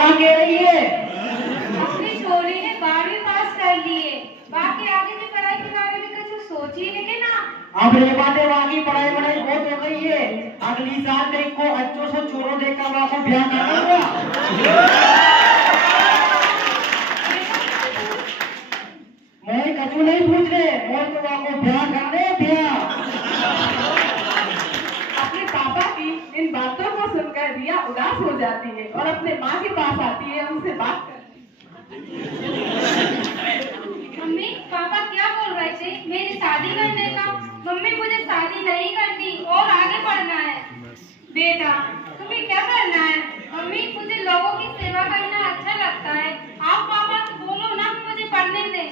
क्या कह रही है? अपनी छोरी ने 12वीं पास कर ली है, बाकी आगे की पढ़ाई के बारे में कुछ सोची है कि ना? अब रे बातें बाकी पढ़ाई बहुत हो गई है। अगली साल तेरे को अच्छों से चोरों देखकर मैं आपको ब्याह कर दूंगा। मैं कछु नहीं पूछ रहे, मैं तो आपको ब्याह कर दे ब्याह। अपने पापा की इन बातों को सुनकर रिया उदास हो जाती है और अपने माँ के पास आती है, उनसे बात करती है। मम्मी पापा क्या बोल रहे थे मेरी शादी करने का? मम्मी मुझे शादी नहीं करनी और आगे बढ़ना है। बेटा तुम्हें क्या करना है? मम्मी मुझे लोगों की सेवा करना अच्छा लगता है। आप पापा से बोलो ना मुझे पढ़ने दे।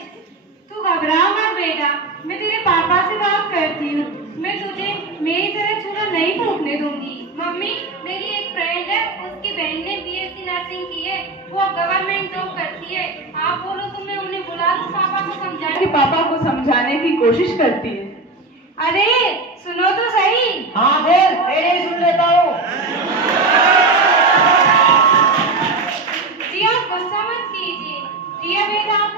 तू घबरा मत बेटा, मैं तेरे पापा से बात करती हूँ। मैं तुझे मेरी तरह चूल्हा नहीं फूकने दूंगी। मम्मी मेरी एक फ्रेंड है, उसकी बहन ने बीएससी नर्सिंग की है, वो गवर्नमेंट जॉब करती है। आप बोलो तो मैं उन्हें बुला लूं पापा को समझाने। कि पापा को समझाने की कोशिश करती है। अरे सुनो तो सही। हाँ बोल, तेरे ही सुन लेता हूँ। जी आप गुस्सा मत कीजिए। रिया बेटा आप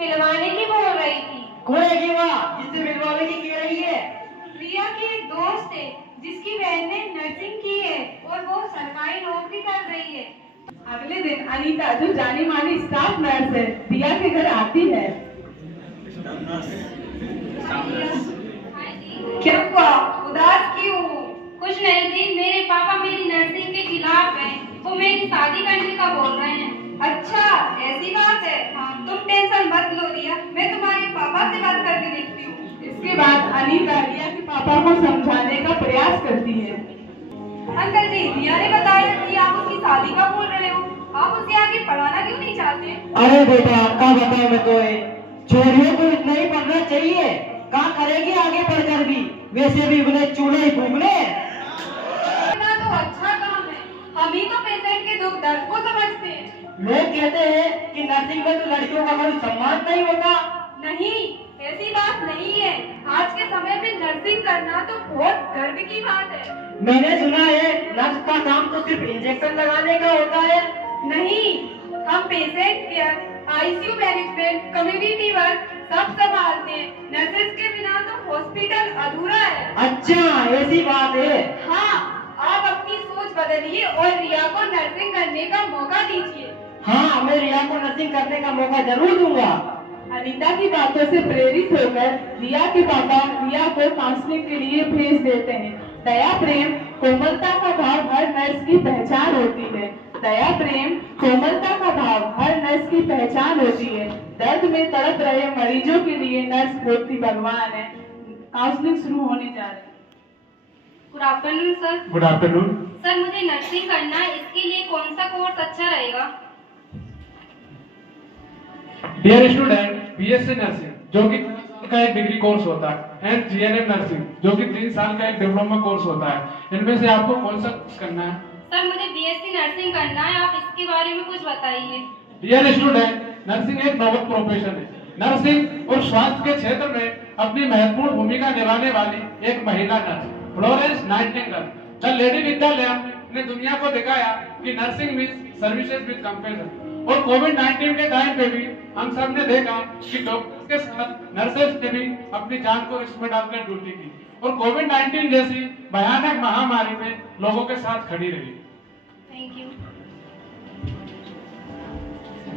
मिलवाने की बोल रही थी। कौन है की वहाँ जिससे मिलवाने की कह रही है? रिया की एक दोस्त है जिसकी बहन ने नर्सिंग की है और वो सरकारी नौकरी कर रही है। अगले दिन अनीता जो जानी मानी स्टाफ नर्स है रिया के घर आती है। क्या हुआ, उदास क्यों? कुछ नहीं थी, मेरे पापा मेरी नर्सिंग के खिलाफ हैं। वो मेरी शादी करने का बोल रहे हैं। अच्छा ऐसी बात है। हाँ तुम टेंशन मत लो रिया, मैं तुम्हारे पापा से बात करके देखती हूँ। इसके बाद अनीता रिया के पापा को समझाने का प्रयास करती है। अंकल जी रिया ने बताया कि आप उसकी शादी का बोल रहे हो, आप उसे आगे पढ़ाना क्यों नहीं चाहते? अरे बेटा क्या बताऊं मैं तो, छोरियों को इतना ही पढ़ना चाहिए, क्या करेगी आगे पढ़कर भी, वैसे भी उन्हें चूल्हे ही फूकने। इतना तो अच्छा काम है, हम ही तो पेशेंट के दुख दर्द को समझते हैं। लोग कहते हैं कि नर्सिंग में तो लड़कियों का कोई सम्मान नहीं होता। नहीं ऐसी बात नहीं है, आज के समय में नर्सिंग करना तो बहुत गर्व की बात है। मैंने सुना है नर्स का काम तो सिर्फ इंजेक्शन लगाने का होता है। नहीं, हम patient care, ICU management, community work सब संभालते हैं। नर्सेस के बिना तो हॉस्पिटल अधूरा है। अच्छा ऐसी बात है। हाँ आप अपनी सोच बदलिए और रिया को नर्सिंग करने का मौका दीजिए। हाँ मैं रिया को नर्सिंग करने का मौका जरूर दूंगा। अनीता की बातों से प्रेरित होकर रिया के पापा रिया को काउंसलिंग के लिए भेज देते हैं। दया प्रेम कोमलता का भाव हर नर्स की पहचान होती है। दया प्रेम कोमलता का भाव हर नर्स की पहचान होती है। दर्द में तड़प रहे मरीजों के लिए नर्स होती भगवान है। काउंसलिंग शुरू होने जा रही है। Good afternoon sir. Good afternoon. Sir मुझे नर्सिंग करना है, इसके लिए कौन सा कोर्स अच्छा रहेगा? डियर स्टूडेंट, बीएससी नर्सिंग जो कि का एक डिग्री कोर्स होता है एंड जीएनएम नर्सिंग जो कि 3 साल का एक डिप्लोमा कोर्स होता है, इनमें से आपको कौन सा कोर्स करना है? सर मुझे बीएससी नर्सिंग करना है, आप इसके बारे में कुछ बताइए। डियर स्टूडेंट, नर्सिंग एक नोबल प्रोफेशन है। नर्सिंग और स्वास्थ्य के क्षेत्र में अपनी महत्वपूर्ण भूमिका निभाने वाली एक महिला nurse Florence Nightingale the lady with the lamp ने दुनिया को दिखाया कि nursing means services with compassion. और कोविड-19 के टाइम पे भी हम सब ने देखा कि डॉक्टर्स के साथ नर्सेस ने भी अपनी जान को रिस्क में डालकर ड्यूटी की और कोविड-19 जैसी भयानक महामारी में लोगों के साथ खड़ी रही। Thank you.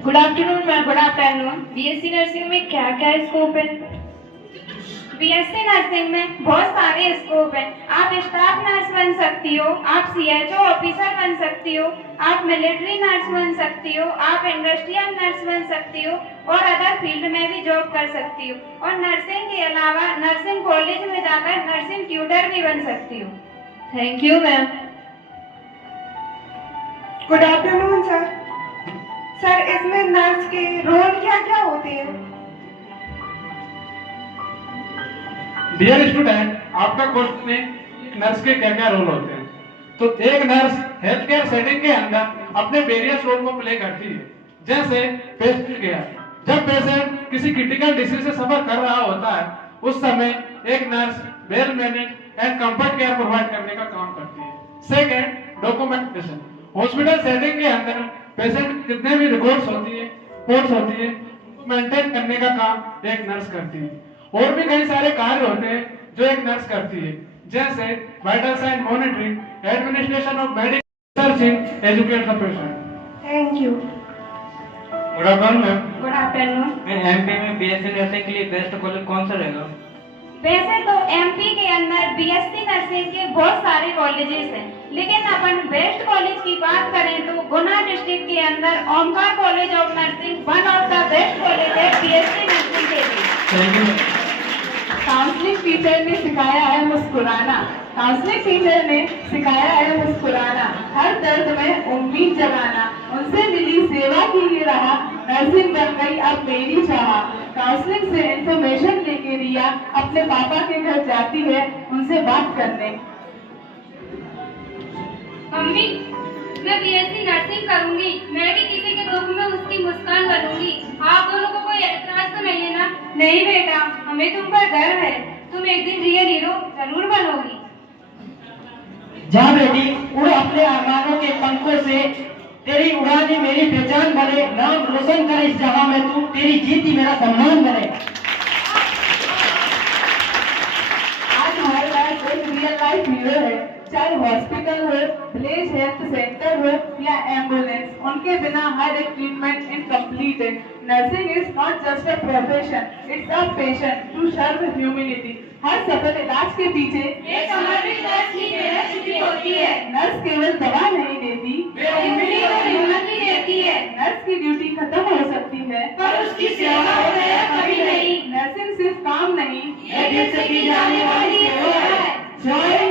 Good afternoon ma'am. Good afternoon. BSc nursing में क्या क्या स्कोप है? बीएससी नर्सिंग में बहुत सारे स्कोप हैं। आप स्टाफ नर्स बन सकती हो, आप सीएचओ ऑफिसर बन सकती हो, आप मिलिट्री नर्स बन सकती हो, आप इंडस्ट्रियल नर्स बन सकती हो और अदर फील्ड में भी जॉब कर सकती हो। और नर्सिंग के अलावा नर्सिंग कॉलेज में जाकर नर्सिंग ट्यूटर भी बन सकती हो। Thank you ma'am. Good afternoon sir. Sir इसमें नर्स के रोल क्या क्या होते हैं? डियर स्टूडेंट, आपका क्वेश्चन है नर्स के क्या क्या रोल होते हैं। तो एक नर्स हेल्थ केयर सेटिंग के अंदर अपने वेरियस रोल को प्ले करती है। जैसे पेशेंट केयर, जब पेशेंट किसी क्रिटिकल डिसीज से सफर कर रहा होता है उस समय एक nurse well manage and comfort care provide करने का काम करती है। Second, documentation. हॉस्पिटल सेटिंग के अंदर पेशेंट जितने भी रिपोर्ट्स होती है मेंटेन करने का काम एक नर्स करती है। और भी कई सारे कार्य होते हैं जो एक नर्स करती है, जैसे vital sign monitoring, administration of medical searching, educate the patient. Thank you. Good afternoon ma'am. Good afternoon. MP में बीएससी नर्सिंग के लिए बेस्ट कॉलेज कौन सा रहेगा? वैसे तो एमपी के अंदर बीएससी नर्सिंग के बहुत सारे कॉलेजेस हैं, लेकिन अपन बेस्ट कॉलेज की बात करें तो गुना डिस्ट्रिक्ट के अंदर Omkar college of nursing one of the best college है बीएससी नर्सिंग के लिए। Thank you. काउंसलिंग टीचर ने सिखाया है मुस्कुराना। काउंसलिंग टीचर ने सिखाया है मुस्कुराना, हर दर्द में उम्मीद जगाना। उनसे मिली सेवा की ये राह, नर्सिंग बन गई अब मेरी चाह। काउंसलिंग से इंफॉर्मेशन लेके रिया अपने पापा के घर जाती है उनसे बात करने। मम्मी, मैं बीएससी नर्सिंग करूंगी, मैं भी किसी के दुख में उसकी मुस्कान बनूंगी। आप दोनों को कोई एतराज तो नहीं है ना? नहीं बेटा, हमें तुम पर गर्व है, तुम एक दिन रियल हीरो जरूर बनोगी। जा बेटी, उड़ अपने अरमानों के पंखों से, तेरी उड़ान ही मेरी पहचान बने, नाम रोशन कर इस जहां में तू, तेरी जीत ही मेरा सम्मान बने। आज हमारे पास एक रियल लाइफ हीरो है, चाहे हॉस्पिटल हो, विलेज हेल्थ सेंटर हो या एम्बुलेंस, उनके बिना हर एक ट्रीटमेंट इनकम्प्लीट है। Nursing is not just a profession, it's a passion to serve humanity. हर सफल इलाज के पीछे एक समर्पित नर्स की मेहनत छुपी होती है। नर्स केवल दवा नहीं देती, वे उम्मीद और हिम्मत भी देती है। नर्स की ड्यूटी खत्म हो सकती है पर उसकी सेवा होती है कभी नहीं। नर्सिंग सिर्फ काम नहीं, ये दिल से की जाने वाली सेवा है। जय